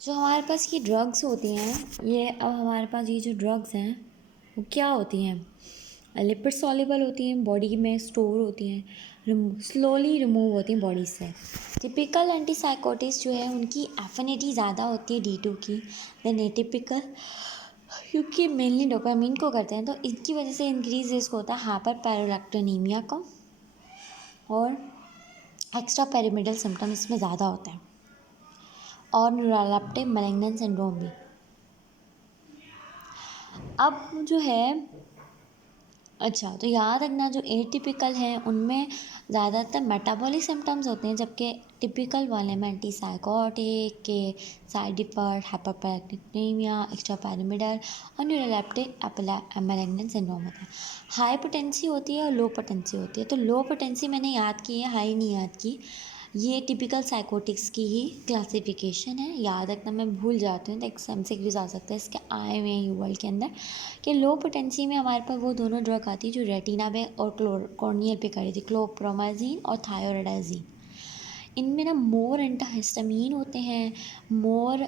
जो हमारे पास ये ड्रग्स होती हैं, ये अब हमारे पास ये जो ड्रग्स हैं वो क्या होती हैं, लिपिड सॉल्युबल होती हैं, बॉडी में स्टोर होती हैं, स्लोली रिमूव होती हैं बॉडी से। टिपिकल एंटीसाइकोटिक्स जो है उनकी एफिनिटी ज़्यादा होती है D2 की देन एटिपिकल, क्योंकि मेनली डोपामिन को करते हैं, तो इनकी वजह से इंक्रीज रिस्क होता है हाइपर पैरोलैक्टोनीमिया का, और एक्स्ट्रा पैरामिडल सिम्टम इसमें ज़्यादा होता है, और न्यूरोलेप्टिक मैलिग्नेंट सिंड्रोम भी। अब जो है, अच्छा तो याद रखना जो एटिपिकल हैं उनमें ज़्यादातर मेटाबॉलिक सिम्टम्स होते हैं, जबकि टिपिकल वाले में एंटीसाइकोटिक के साइड इफेक्ट हाइपरपैराक्टिनिमिया, एक्स्ट्रा पैरामिडल और न्यूरोलेप्टिक मैलिग्नेंट सिंड्रोम होता है। हाई पोटेंसी होती है और लो पोटेंसी होती है। तो लो पोटेंसी मैंने याद की है, हाई नहीं याद की। ये टिपिकल साइकोटिक्स की ही क्लासिफिकेशन है, याद रखना, मैं भूल जाती हूँ तो एग्जाम से क्विज आ सकता है इसके आए हुए हैं वर्ल्ड के अंदर, कि लो पोटेंसी में हमारे पास वो दोनों ड्रग आती है जो रेटिना पे और कॉर्नियल पे करी थी, क्लोप्रोमाजीन और थायोरेडाजीन। इनमें ना मोर एंटाहिस्टामीन होते हैं, मोर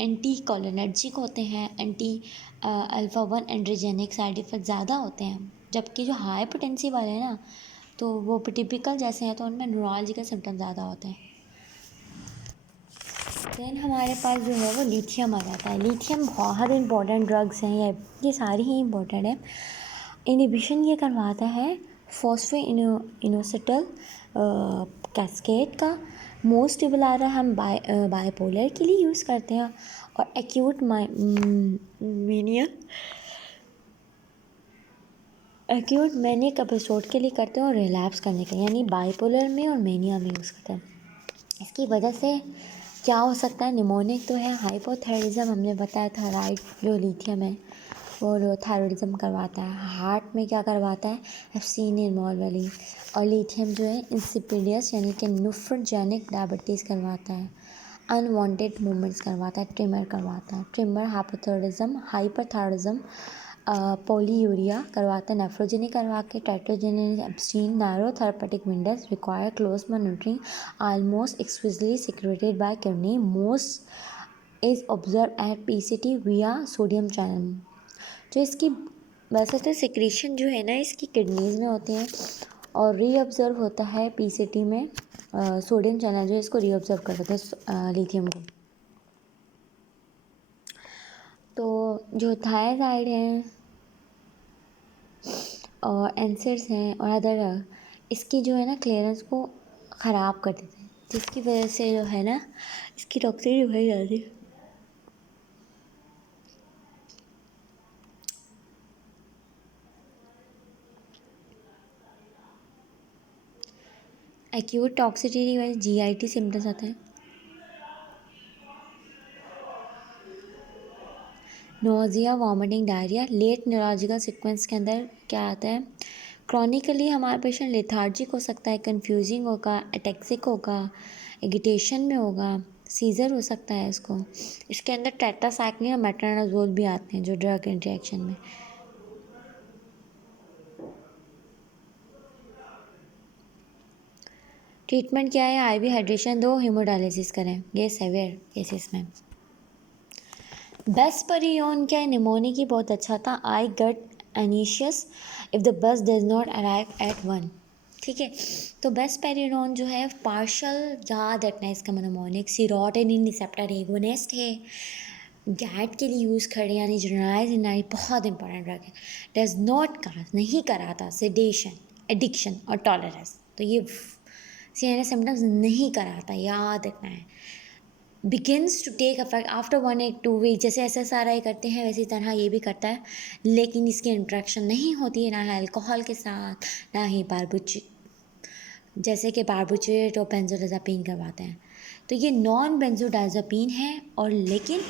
एंटी कोलिनर्जिक होते हैं, anti alpha 1 androgenic side effect ज़्यादा होते हैं। जबकि जो हाई पोटेंसी वाले हैं ना, तो वो टिपिकल जैसे हैं तो उनमें न्यूरोलॉजिकल सिम्टम ज़्यादा होते हैं। देन हमारे पास जो है वो लिथियम आ जाता है। लिथियम बहुत इंपॉर्टेंट ड्रग्स हैं, ये सारी ही इंपॉर्टेंट है। इनिबिशन ये करवाता है फॉस्फो इनोसिटल कैस्केड का। मोस्ट स्टेबलाइजर हम बाइपोलर के लिए यूज़ करते हैं, और एक्यूट मैनिक एपिसोड के लिए करते हैं, और रिलैप्स करने के लिए, यानी बाइपोलर में और मेनिया में यूज़ करते हैं। इसकी वजह से क्या हो सकता है, निमोनिक तो है, हाइपोथायराइडिज्म हमने बताया था, राइट, जो लिथियम है और थायराइडिज्म करवाता है। हार्ट में क्या करवाता है, एफसीन इन्वॉल्वली, और लिथियम जो है इंसिपिडियस यानी कि न्यूफ्रोजेनिक डायबिटीज़ करवाता है, अनवांटेड मूवमेंट्स करवाता है, ट्रिमर करवाता है, ट्रिमर हाइपोथायराइडिज्म, हाइपरथायराइडिज्म, पोलीयूरिया करवाता है, नेफ्रोजेनिक करवा के, teratogenic Ebstein, narrow therapeutic windows require close monitoring, almost exclusively secreted by kidney, most is observed at PCT via sodium channel। जो इसकी वैसे तो सिक्रीशन जो है ना इसकी किडनीज में होते हैं, और रीअब्जर्व होता है PCT में, सोडियम चैनल जो इसको रीअब्जर्व कर देता है लिथियम को। तो जो थायराइड है और एंसर्स हैं और अदर, इसकी जो है ना क्लियरेंस को ख़राब कर देते हैं, जिसकी वजह से जो है ना इसकी टॉक्सिसिटी बढ़ जाती है। एक्यूट टॉक्सिसिटी की वजह से GIT सिम्टम्स आते हैं, nausea, vomiting, diarrhoea. Late neurological sequence के अंदर क्या आता है, क्रॉनिकली हमारा पेशेंट लेथार्जिक हो सकता है, कंफ्यूजिंग होगा, एटेक्सिक होगा, एगिटेशन में होगा, सीज़र हो सकता है इसको। इसके अंदर टेट्रासाइक्लिन और मेट्रोनिडाज़ोल भी आते हैं जो ड्रग इंटरेक्शन में। ट्रीटमेंट क्या है, IV हाइड्रेशन दो, हीमोडायलिसिस करें, ये सेवियर केसेस में। बस परियोन क्या निमोनिया की बहुत अच्छा था, I get anxious if the bus does not arrive at 1। ठीक है, तो बेस्ट पेरिडोन जो है पार्शल, याद रखना है इसका मनोमोनिक, सीरोटोनिन रिसेप्टर एगोनिस्ट है, गैट के लिए यूज़ करे यानी जनरलाइज इनाई, बहुत इंपॉर्टेंट ड्रग है। डज नॉट काज, नहीं कराता सेडेशन, एडिक्शन और टॉलरेंस, तो ये सीरियस सिम्टम्स नहीं कराता, याद रखना है। Begins to take affect after 1 or 2 week, जैसे SSRI करते हैं वैसी तरह ये भी करता है, लेकिन इसकी इंट्रैक्शन नहीं होती है ना है अल्कोहल के साथ, ना ही बारबुची, जैसे कि बारबुचेट और बेंजोडाज़ापीन करवाते हैं। तो ये नॉन बेंजोडाज़ापीन है, और लेकिन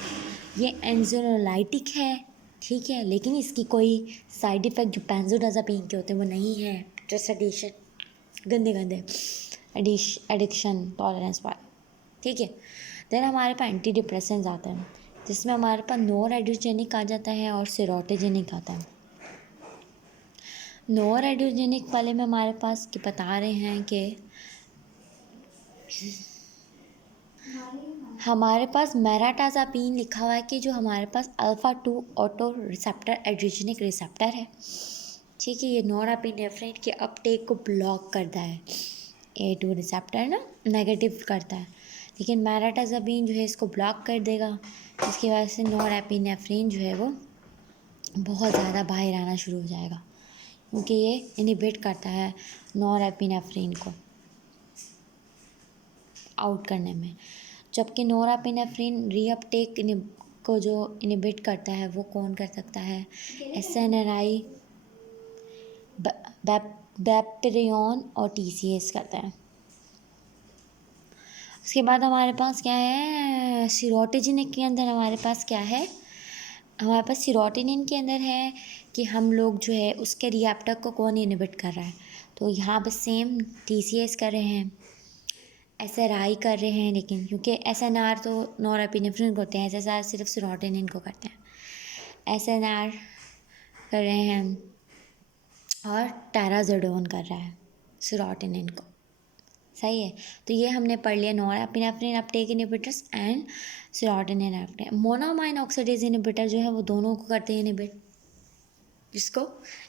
ये एंज़ोलाइटिक है, ठीक है, लेकिन इसकी कोई साइड इफ़ेक्ट जो बेंजोडाज़ापीन के होते हैं वो नहीं है, जस्ट एडिशन, गंदे गंदे एडिक्शन टॉलरेंस वाले, ठीक है। देन हमारे पास एंटी डिप्रेसेंट्स आते हैं, जिसमें हमारे पास नॉर एड्रोजेनिक आ जाता है और सेरोटोजेनिक आता है। नॉर एड्रोजेनिक वाले में हमारे पास कि बता रहे हैं कि हमारे पास मेराटाजापीन लिखा हुआ है कि जो हमारे पास alpha 2 auto receptor adrenergic receptor है, ठीक है, ये नॉरएपिनेफ्रिन के अपटेक को ब्लॉक करता है। A2 रिसेप्टर ना नेगेटिव करता है, लेकिन मेराटाजापीन जो है इसको ब्लॉक कर देगा, इसकी वजह से नॉरएपिनेफ्रिन जो है वो बहुत ज़्यादा बाहर आना शुरू हो जाएगा, क्योंकि ये इनहिबिट करता है नॉरएपिनेफ्रिन को आउट करने में। जबकि नॉरएपिनेफ्रिन रीअपटेक को जो इनहिबिट करता है वो कौन कर सकता है? SNRI, बैप्टेरियन और TCS करता है। उसके बाद हमारे पास क्या है? सीरोटिनिन के अंदर हमारे पास क्या है? हमारे पास सीरोटिनिन के अंदर है कि हम लोग जो है उसके रिएप्टर को कौन इनहिबिट कर रहा है, तो यहाँ पर सेम TCS कर रहे हैं, SRI कर रहे हैं, लेकिन क्योंकि SNR तो नॉरएपिनेफ्रिन को होते हैं, SSR सिर्फ सीरोटिनिन को करते हैं। SNR कर रहे हैं और टैराजोडोन कर रहा है सीरोटिनिन को, सही है। तो ये हमने पढ़ लिया norepinephrine uptake inhibitors and serotonin uptake. Monoamine oxidase inhibitor जो है वो दोनों को करते हैं इनहिबिट, जिसको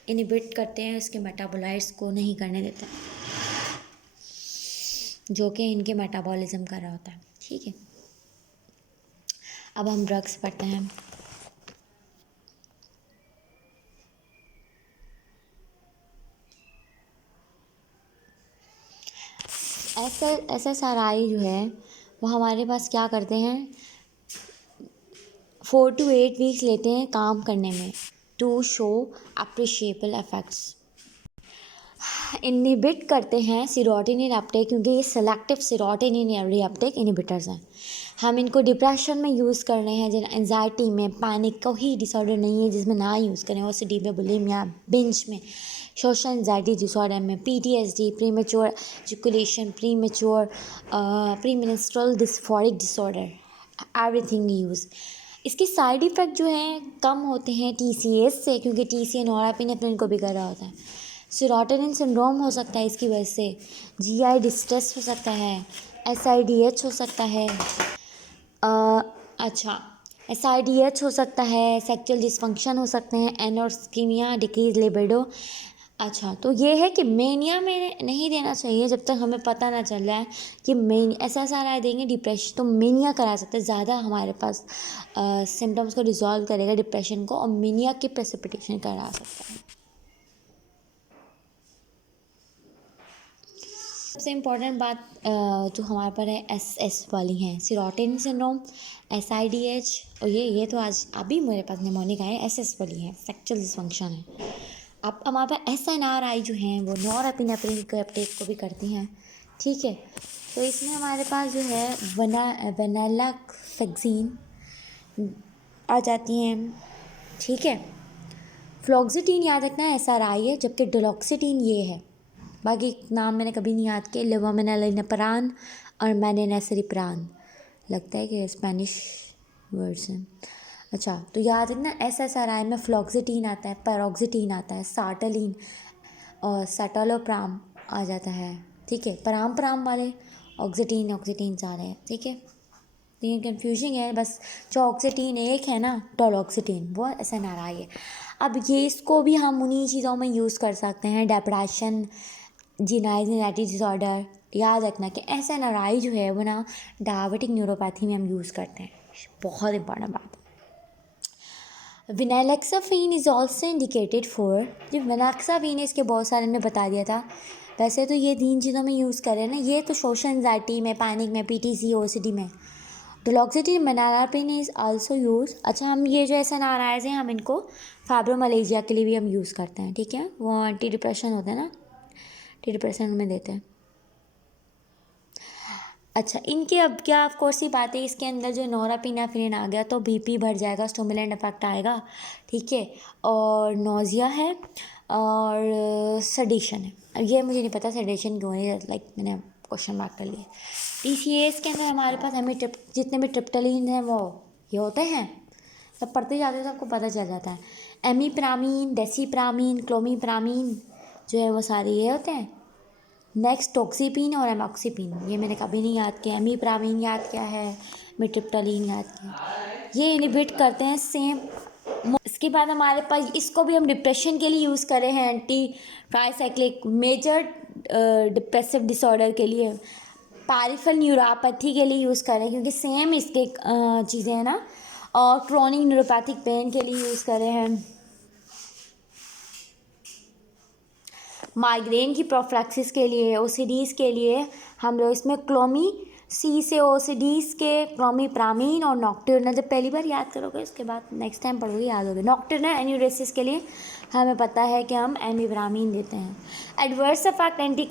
इनहिबिट करते हैं इसके मेटाबोलाइट्स को नहीं करने देते, जो कि इनके मेटाबॉलिज्म कर रहा होता है, ठीक है। अब हम ड्रग्स पढ़ते हैं। SSRI जो है वो हमारे पास क्या करते हैं, 4 to 8 वीक्स लेते हैं काम करने में to show appreciable effects. Inhibit करते हैं सीरोटिनिन अपटेक, क्योंकि ये सेलेक्टिव सीरोटिनिन रीअपटेक इनहिबिटर्स हैं। हम इनको डिप्रेशन में यूज़ कर रहे हैं, जिन एंजाइटी में, पैनिक कोई डिसऑर्डर नहीं है जिसमें ना यूज़ करें, OCD में, बुलिमिया, बिंज में, सोशल एंजाइटी डिसऑर्डर में, PTSD, premature education, premenstrual dysphoric disorder, everything use. इसके साइड इफ़ेक्ट जो हैं कम होते हैं TCS से, क्योंकि TCS नॉरएपिनेफ्रिन को भी कर रहा होता है। सीरोटिनिन सिंड्रोम हो सकता है इसकी वजह से, GI डिस्ट्रेस हो सकता है, SIDH हो सकता है, अच्छा SIDH हो सकता है, सेक्सुअल डिसफंक्शन हो सकते हैं, एनोर्क्सिमिया, डिक्रीज लिबिडो। अच्छा, तो ये है कि मेनिया में नहीं देना चाहिए जब तक हमें पता ना चल रहा है कि SSRI देंगे डिप्रेशन, तो मेनिया करा सकते हैं, ज़्यादा हमारे पास सिम्टम्स को रिजॉल्व करेगा डिप्रेशन को, और मेनिया की प्रेसिपिटेशन करा सकता है। सबसे इम्पॉर्टेंट बात जो हमारे पर है SS वाली हैं, सीरोटिनिन सिंड्रोम, SIDH, और ये तो आज अभी मेरे पास निमोनिक आए, SS वाली है, सेक्सुअल डिसफंक्शन है। अब हमारे पास SNRI जो हैं वो नॉरएपिनेफ्रिन के अपटेक को भी करती हैं, ठीक है। तो इसमें हमारे पास जो है वेनालाक्सेसिन आ जाती हैं, ठीक है। फ्लॉक्सिटिन याद रखना SRI है, जबकि डुलोक्सिटिन ये है, बाकी नाम मैंने कभी नहीं याद किए। लेवोमिनालिनपरान और मैनिनेसरिप्रान, लगता है कि स्पेनिश वर्ड्स हैं। अच्छा, तो याद रखना SSRI में फ्लॉक्सिटिन आता है, पैरोक्सिटिन आता है, सार्टलिन और साटोलोप्राम आ जाता है, ठीक है। पराम वाले ऑक्सीटीन सारे हैं, ठीक है। तो ये कन्फ्यूजिंग है, बस जो ऑक्सीटीन एक है ना टोलॉक्सिटीन, वो SNRI है। अब ये इसको भी हम उन्हीं चीज़ों में यूज़ कर सकते हैं, डिप्रेशन, जीनाइजिनेटी डिसऑर्डर। याद रखना कि SNRI जो है वो ना डायबिटिक न्यूरोपैथी में हम यूज़ करते हैं, बहुत इंपॉर्टेंट बात है। विनालेक्साफिन इज़ ऑल्सो इंडिकेटेड फॉर, जो विनालेक्साफिन है इसके बहुत सारे ने बता दिया था, वैसे तो ये 3 चीज़ों में यूज़ करें ना, ये तो सोशल एंजाइटी में, पैनिक में, PTC, OCD में। डुलोक्सिटिन मेनालापिन इज़ आल्सो यूज़। अच्छा, हम ये जो SNRIs हैं हम इनको फाइब्रोमलेजिया के लिए भी हम यूज़ करते हैं, ठीक है। वो एंटी डिप्रेशन होते हैं ना, एंटी डिप्रेशन में देते हैं। अच्छा, इनके अब क्या ऑफ कोर्स ही बात है, इसके अंदर जो नॉरएपिनेफ्रिन आ गया तो BP बढ़ जाएगा, स्टिमुलेंट इफेक्ट आएगा, ठीक है, और नोज़िया है और सडेशन है। अब ये मुझे नहीं पता सडेशन क्यों है, लाइक मैंने क्वेश्चन मार्क कर लिया। TCS के अंदर हमारे पास जितने भी ट्रिप्टलिन हैं वो ये होते हैं, सब पढ़ते जाते तो आपको पता चल जाता है। एमीप्रामीन, डेसिप्रामीन, क्लोमीप्रामीन जो है वो सारे ये होते हैं। नेक्स्ट टोक्सीपिन और एमॉक्सीपिन, ये मैंने कभी नहीं याद किया। एमीप्रामीन याद किया है, मिट्रिप्टालीन याद किया, ये इनहिबिट करते हैं सेम। इसके बाद हमारे पास, इसको भी हम डिप्रेशन के लिए यूज़ कर रहे हैं, anti tricyclic major depressive disorder के लिए, पैरिफेरल न्यूरोपैथी के लिए यूज़ कर रहे हैं क्योंकि सेम इसके चीज़ें हैं ना, और क्रोनिक न्यूरोपैथिक पेन के लिए यूज़ कर रहे हैं, माइग्रेन की प्रोफिलैक्सिस के लिए, ओसीडीज़ के लिए हम लोग इसमें क्लोमी सी से ओसीडीज़ के क्लोमीप्रामीन और नॉक्टर्नल, जब पहली बार याद करोगे उसके बाद नेक्स्ट टाइम पढ़ोगे याद होगे। नॉक्टर्नल एन्यूरेसिस के लिए हमें पता है कि हम एमिप्रामीन देते हैं। एडवर्स इफेक्ट एंटी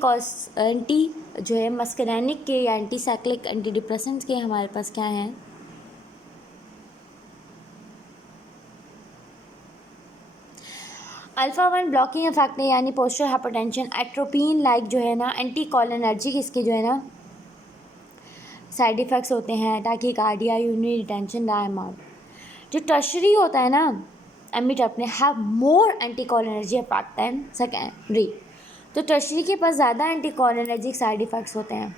जो है मस्करेनिक के या एंटीसाइक्लिक एंटी डिप्रेसेंट्स के हमारे पास क्या हैं? अल्फा 1 ब्लॉकिंग इफेक्ट है, यानी पोस्चर हाइपरटेंशन, एट्रोपिन लाइक जो है ना एंटी कॉलिनर्जिक, इसके जो है ना साइड इफ़ेक्ट्स होते हैं, टाकीकार्डिया, यूरिनरी रिटेंशन, डायमार्ड। जो टर्शरी होता है ना amitriptyline have more anti cholinergic effect than secondary, तो टर्शरी के पास ज़्यादा एंटी कॉलिनर्जिक साइड इफ़ेक्ट्स होते हैं,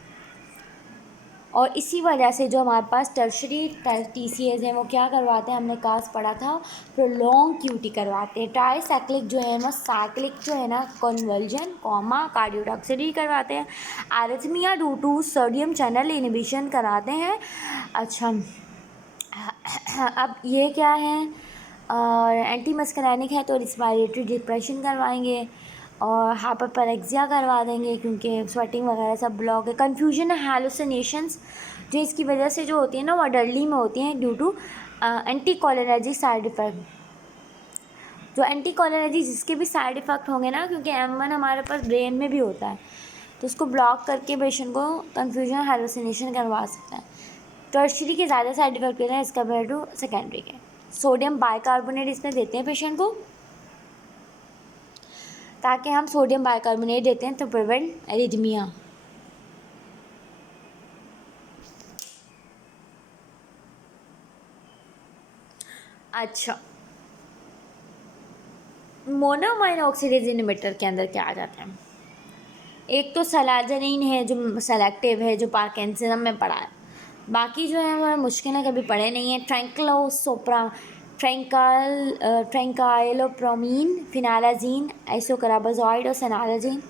और इसी वजह से जो हमारे पास टर्शरी TCAs हैं वो क्या करवाते हैं, हमने कास पढ़ा था, प्रोलॉन्ग QT करवाते हैं। ट्राईसाइक्लिक जो है ना, साइक्लिक जो है ना, कन्वर्जन कार्डियोटॉक्सिसिटी करवाते हैं। Arrhythmia due to sodium channel inhibition कराते हैं। अच्छा, अब ये क्या है, और एंटी मस्करैनिक है तो रिस्पायरेटरी डिप्रेशन करवाएंगे, और हाइपरपेरेक्सिया करवा देंगे क्योंकि स्वेटिंग वगैरह सब ब्लॉक है। कन्फ्यूजन है, हैलुसिनेशंस जो इसकी वजह से जो होती है ना वो अडल्टली में होती हैं due to anti cholinergic side effect. जो एंटी कॉलिनर्जिक जिसके भी साइड इफ़ेक्ट होंगे ना, क्योंकि M1 हमारे पास ब्रेन में भी होता है, तो उसको ब्लॉक करके पेशेंट को कन्फ्यूजन हैलुसिनेशन करवा सकता है। टर्शरी के ज़्यादा साइड इफ़ेक्ट होते हैं एज़ कम्पेयर टू सेकेंडरी के। सोडियम बाइकार्बोनेट इसमें देते हैं पेशेंट को, ताकि हम सोडियम बाइकार्बोनेट देते हैं तो प्रिवेंट एरिथमिया। अच्छा, मोनोअमाइन ऑक्सीडेज इनहिबिटर के अंदर क्या आ जाता है? एक तो सलाजनिन है जो सेलेक्टिव है, जो पार्किंसंस में पढ़ा है, बाकी जो है हमारा मुश्किल है, कभी पढ़े नहीं है। ट्रैंकाइलोप्रोमीन, फिनालाजीन, आइसोकार्बाजॉइड और selegiline.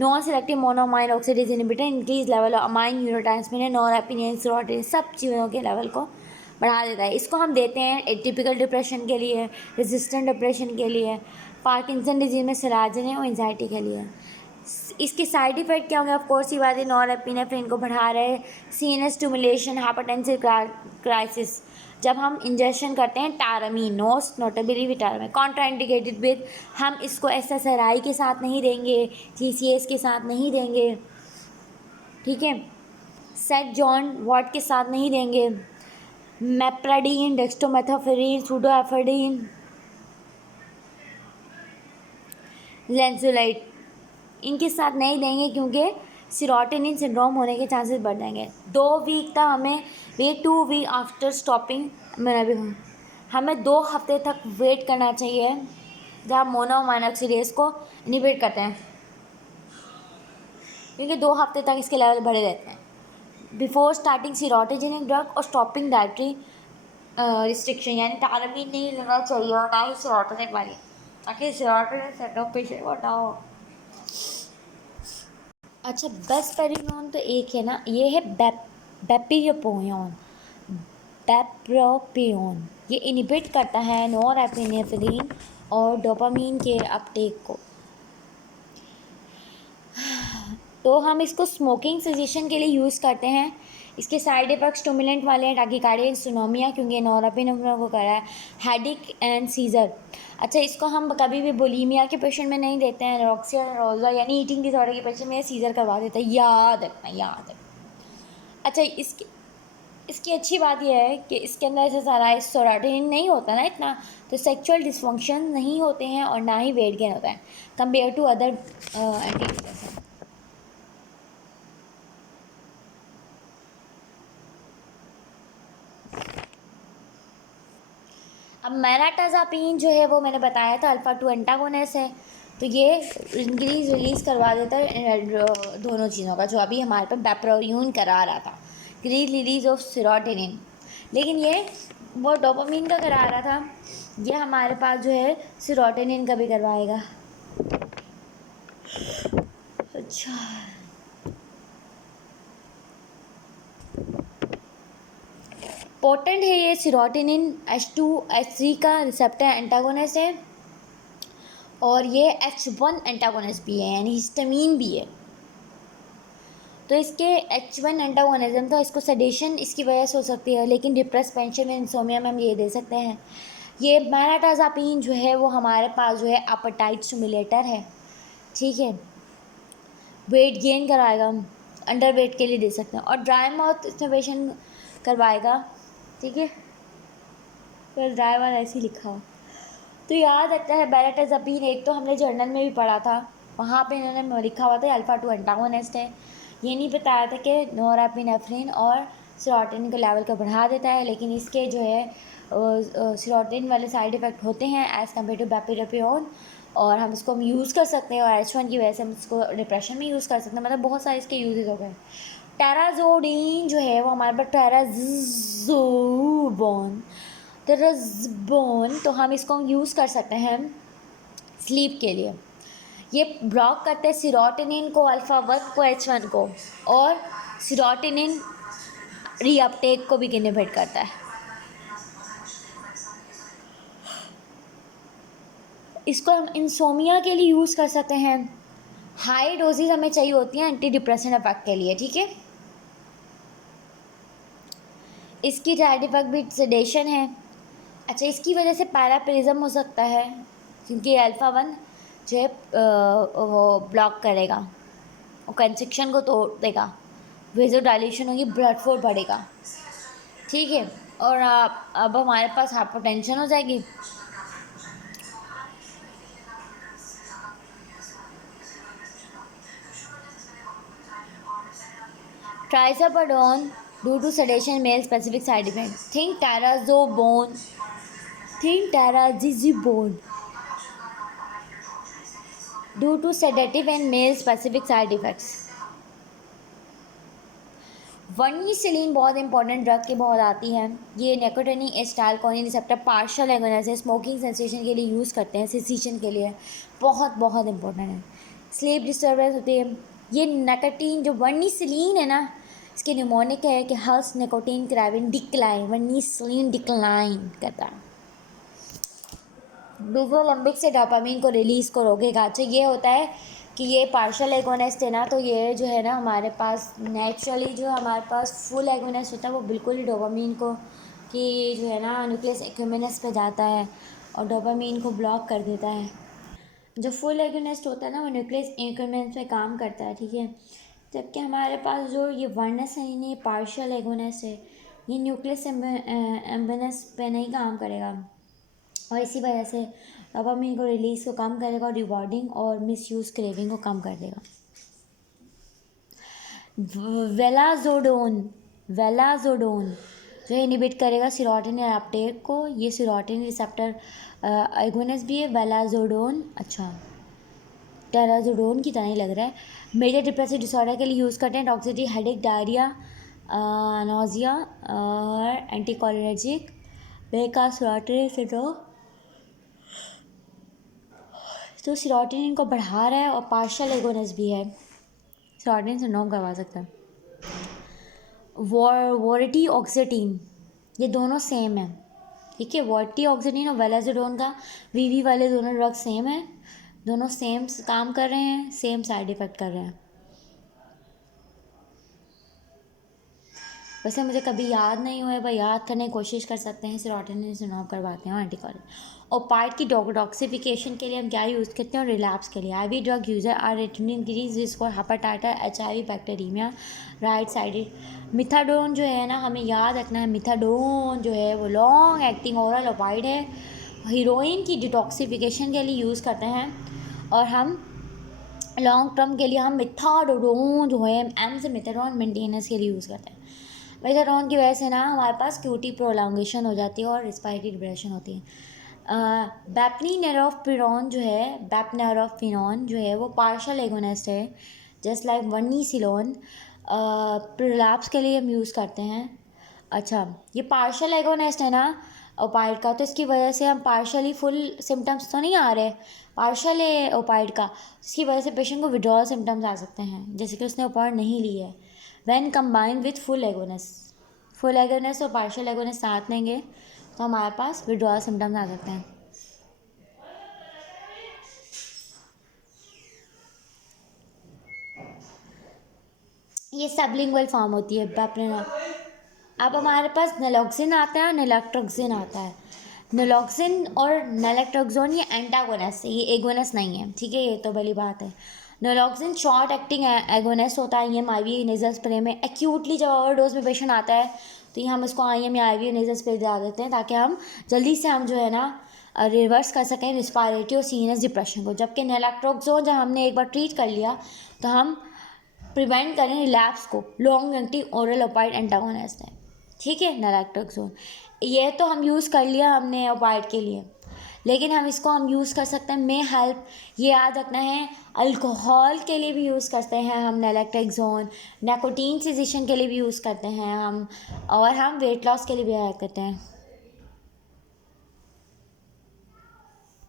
Non selective monoamine oxidase inhibitor increase level of amine neurotransmitter, norepinephrine, serotonin, सब चीज़ों के लेवल को बढ़ा देता है। इसको हम देते हैं एटिपिकल डिप्रेशन के लिए, रेजिस्टेंट डिप्रेशन के लिए, पार्किंसन डिजीज में सलाजनिन और एंजाइटी के लिए। इसके साइड इफ़ेक्ट क्या होंगे? ऑफ कोर्स ये बात है, नॉरएपिनेफ्रिन को बढ़ा रहे हैं, CNS स्टिमुलेशन, हाइपरटेंसिव क्राइसिस। जब हम इंजेक्शन करते हैं टारामीन, नोस्ट नोटेबली विटारामीन, कॉन्ट्राइंडिकेटेड विद, हम इसको SSRI के साथ नहीं देंगे, TCAs के साथ नहीं देंगे, ठीक है, सेट जॉन वॉट के साथ नहीं देंगे, मेप्राडीन, डेक्स्ट्रोमेथोफेरिन, सूडोएफेड्रिन, लेंजुलाइट, इनके साथ नहीं देंगे क्योंकि सेरोटोनिन सिंड्रोम होने के चांसेस बढ़ जाएंगे। 2 वीक तक हमें वेट, 2 वीक आफ्टर स्टॉपिंग, मैंने भी हमें 2 हफ्ते तक वेट करना चाहिए जब मोनोअमाइन ऑक्सीडेज को इनहिबिट करते हैं, क्योंकि 2 हफ्ते तक इसके लेवल बढ़े रहते हैं बिफोर स्टार्टिंग सीरोटोजेनिक ड्रग और स्टॉपिंग डाइटरी रिस्ट्रिक्शन, यानी टारामीन नहीं लेना चाहिए और ना ही सेरोटोनिन वाली, ताकि सेरोटोनिन सिंड्रोम पेशेंट को ना हो। अच्छा, बेस्पेरिनोन तो एक है ना, ये है बेप्रोपियोन, ये इनहिबिट करता है नॉरएपिनेफ्रिन और डोपामीन के अपटेक को। तो हम इसको स्मोकिंग सेसेशन के लिए यूज़ करते हैं। इसके साइड इफेक्ट स्टिमुलेंट वाले हैं, टाकीकार्डिया, इंसोम्निया, क्योंकि नॉरएपिनेफ्रिन को कर रहा है, हेडेक एंड सीजर। अच्छा, इसको हम कभी भी बुलीमिया के पेशेंट में नहीं देते हैं, एनोरेक्सिया नर्वोसा यानी ईटिंग डिसऑर्डर के पेशेंट में सीजर करवा देते हैं, याद रखना। अच्छा, इसकी अच्छी बात यह है कि इसके अंदर ऐसा सारा सेरोटोनिन नहीं होता ना इतना, तो सेक्सुअल डिसफंक्शन नहीं होते हैं और ना ही वेट गेन होता है compare to other anti depressant. अब मेलाटाजापिन जो है वो मैंने बताया था अल्फा 2 एंटागोनिस्ट है, तो ये इंक्रीज रिलीज़ करवा देता है दोनों चीज़ों का, जो अभी हमारे पास बेप्रोपियोन करा रहा था, इंक्रीज रिलीज ऑफ सेरोटोनिन लेकिन ये वो डोपामिन का करा रहा था, ये हमारे पास जो है सेरोटोनिन का भी करवाएगा। अच्छा, पोटेंट है ये सेरोटोनिन H2H3 का रिसेप्टर एंटागोनिस्ट है, और ये H1 एंटागोनिस्ट भी है, यानी हिस्टामीन भी है। तो इसके H1 एंटागोनिज्म, तो इसको सेडेशन इसकी वजह से हो सकती है, लेकिन डिप्रेस पेंशन में इंसोमिया में हम ये दे सकते हैं। ये मैनाटाजापिन जो है वो हमारे पास जो है एपेटाइट स्टिमुलेटर है, ठीक है, वेट गेन कराएगा, अंडर वेट के लिए दे सकते हैं, और ड्राई माउथ स्टिमुलेशन करवाएगा, ठीक है, तो ड्राई वाला ऐसे ही लिखा हो। तो याद रखता है बेटाजापिन, एक तो हमने जर्नल में भी पढ़ा था, वहाँ पे इन्होंने लिखा हुआ था अल्फा 2 एंटागोनिस्ट है। ये नहीं बताया था कि नोरेपिनेफ्रिन और सेरोटोनिन के लेवल को बढ़ा देता है, लेकिन इसके जो है सेरोटोनिन वाले साइड इफ़ेक्ट होते हैं एज़ कम्पेयर टू बैपिरोपियोन, और हम इसको यूज़ कर सकते हैं, और H1 की वजह से हम इसको डिप्रेशन में यूज़ कर सकते हैं, मतलब बहुत सारे इसके यूजेज हो गए। टेराजोडीन जो है वो हमारे पास टेराजोबोन, तो हम इसको यूज़ कर सकते हैं स्लीप के लिए। ये ब्लॉक करते हैं सेरोटोनिन को, अल्फा 1 को, H1 को, और सेरोटोनिन रीअपटेक को भी इनहिबिट करता है। इसको हम इंसोमिया के लिए यूज़ कर सकते हैं, हाई डोजेज हमें चाहिए होती हैं एंटी डिप्रेशन इफेक्ट के लिए, ठीक है। इसकी साइड इफेक्ट भी सेडेशन है। अच्छा, इसकी वजह से पैराप्रिज्म हो सकता है, क्योंकि अल्फा 1 जो है वो ब्लॉक करेगा, वो कंस्ट्रिक्शन को तोड़ देगा, वेज़ोडाइलेशन होगी, ब्लड फ्लो बढ़ेगा, ठीक है, और अब हमारे पास हाइपरटेंशन हो जाएगी। Trazodone due to sedation male specific side effect, think trazodone, think trazodone due to sedative and male specific side effects. Varenicline बहुत इंपॉर्टेंट ड्रग की बहुत आती है, ये nicotinic acetylcholine receptor partial agonist है, स्मोकिंग सेंसेशन के लिए यूज़ करते हैं, सेसेशन के लिए बहुत बहुत इंपॉर्टेंट है। स्लीप डिस्टर्बेंस होती है, ये निकोटीन जो वर्निसिलिन है ना, इसके निमोनिक है कि हल्स निकोटीन क्राविन डिक्लाइन, वर्निसिलिन डिक्लाइन करता है, बेजोलिम्बिक से डोपामिन को रिलीज़ को रोकेगा। अच्छा, ये होता है कि ये पार्शियल एगोनिस्ट है ना, तो ये जो है ना हमारे पास नेचुरली जो हमारे पास फुल एगोनिस्ट होता है वो बिल्कुल ही डोपामिन को कि जो है ना न्यूक्लियस एक्यूमिनस पे जाता है और डोपामिन को ब्लॉक कर देता है। जो फुल एगोनिस्ट होता है ना वो न्यूक्लियस एक्यूमिनस पे काम करता है, ठीक है, जबकि हमारे पास जो ये वर्नस है ये पार्शियल एगोनिस्ट है, ये न्यूक्लियस एम्बिनस पे नहीं काम करेगा, और इसी वजह से डोपामिन को रिलीज़ को कम करेगा और रिवॉर्डिंग और मिसयूज़ क्रेविंग को कम कर देगा। वेलाजोडोन, वेलाजोडोन जो इनहिबिट करेगा सेरोटोनिन अपटेक को, ये सेरोटोनिन रिसेप्टर एगोनिस्ट भी है वेलाजोडोन। अच्छा, टेराजोडोन की तरह ही लग रहा है। मेजर डिप्रेसिव डिसऑर्डर के लिए यूज़ करते हैं, टॉक्सिटी, हेडेक, डायरिया, नोजिया और एंटीकोलिनर्जिक, बेका सेरोटोनिन सिंड्रोम, तो सेरोटोनिन को बढ़ा रहा है और पार्शियल एगोनिस्ट भी है, सेरोटोनिन सिंड्रोम करवा सकता है। वोरेटी ऑक्सीटीन, ये दोनों सेम है, ठीक है, वोरेटी ऑक्सीटीन और वेलाजोडोन का वीवी वाले दोनों ड्रग सेम है, दोनों सेम काम कर रहे हैं, सेम साइड इफ़ेक्ट कर रहे हैं। वैसे मुझे कभी याद नहीं हुआ है, भाई याद करने की कोशिश कर सकते हैं, सेरोटोनिन सिंड्रोम करवाते हैं एंटीकॉलिन। और पार्ट की डॉक्सिफिकेशन के लिए हम क्या यूज़ करते हैं, और रिलैप्स के लिए IV drug user are increase risk for hepatitis, HIV, bacteria, right sided. Methadone जो है ना, हमें याद रखना है, मिथाडोन जो है वो लॉन्ग एक्टिंग ओरल ओपाइड है, हीरोइन की डिटॉक्सिफिकेशन के लिए यूज़ करते हैं, और हम लॉन्ग टर्म के लिए हम मिथाडोन जो है एम से मिथाडोन मेंटेनेंस के लिए यूज़ करते हैं। मेथाडोन की वजह से ना हमारे पास क्यूटी प्रोलॉन्गेशन हो जाती है और रिस्पायरेटरी डिप्रेशन होती है। बैपनीनेरोफिरॉन जो है, बैपनेरोफिनॉन जो है वो पार्शियल एगोनिस्ट है, जस्ट लाइक वर्निसिलोन, प्रोलैप्स के लिए हम यूज़ करते हैं। अच्छा, ये पार्शियल एगोनिस्ट है ना ओपाइड का, तो इसकी वजह से हम पार्शियली फुल सिम्टम्स तो नहीं आ रहे, पार्शियल है ओपाइड का, इसकी वजह से पेशेंट को विड्रॉल सिम्टम्स आ सकते हैं, जैसे कि उसने ओपाइड नहीं ली है। When combined with full agonist और पार्शियल एगोनिस्ट साथ लेंगे तो हमारे पास विड्रॉल सिम्टम्स आ सकते हैं। ये सबलिंगुअल फॉर्म होती है बेप्रेना। अब हमारे पास नलोक्सिन आता है और नैलेक्ट्रोक्सिन आता है। नलोक्सिन और नैलेक्ट्रोक्सोन ये एंटागोनिस्ट है, ये एगोनिस्ट नहीं है, ठीक है, ये तो बड़ी बात है। नलोक्सिन शॉर्ट एक्टिंग एगोनिस्ट होता है, ये IV नेजल स्प्रे में एक्यूटली जब ओवरडोज में पेशेंट आता है तो ये हम इसको IM या IV नेजल स्प्रे दिला देते हैं, ताकि हम जल्दी से हम जो है ना रिवर्स कर सकें रिस्पायरेटरी और सीनियस डिप्रेशन को। जबकि नैलेक्ट्रोक्सोन जब हमने एक बार ट्रीट कर लिया तो हम प्रिवेंट करें रिलैप्स को, लॉन्ग एक्टिंग ओरल ओपाइड एंटागोनिस्ट है, ठीक है, नैलेक्ट्रोक्सोन। ये तो हम यूज़ कर लिया हमने ओपाइड के लिए, लेकिन हम इसको हम यूज़ कर सकते हैं मे हेल्प, ये याद रखना है, अल्कोहल के लिए भी यूज़ करते हैं हम नैलेक्ट्रोक्सोन, निकोटीन सेसेशन के लिए भी यूज़ करते हैं हम, और हम वेट लॉस के लिए भी यूज़ करते हैं।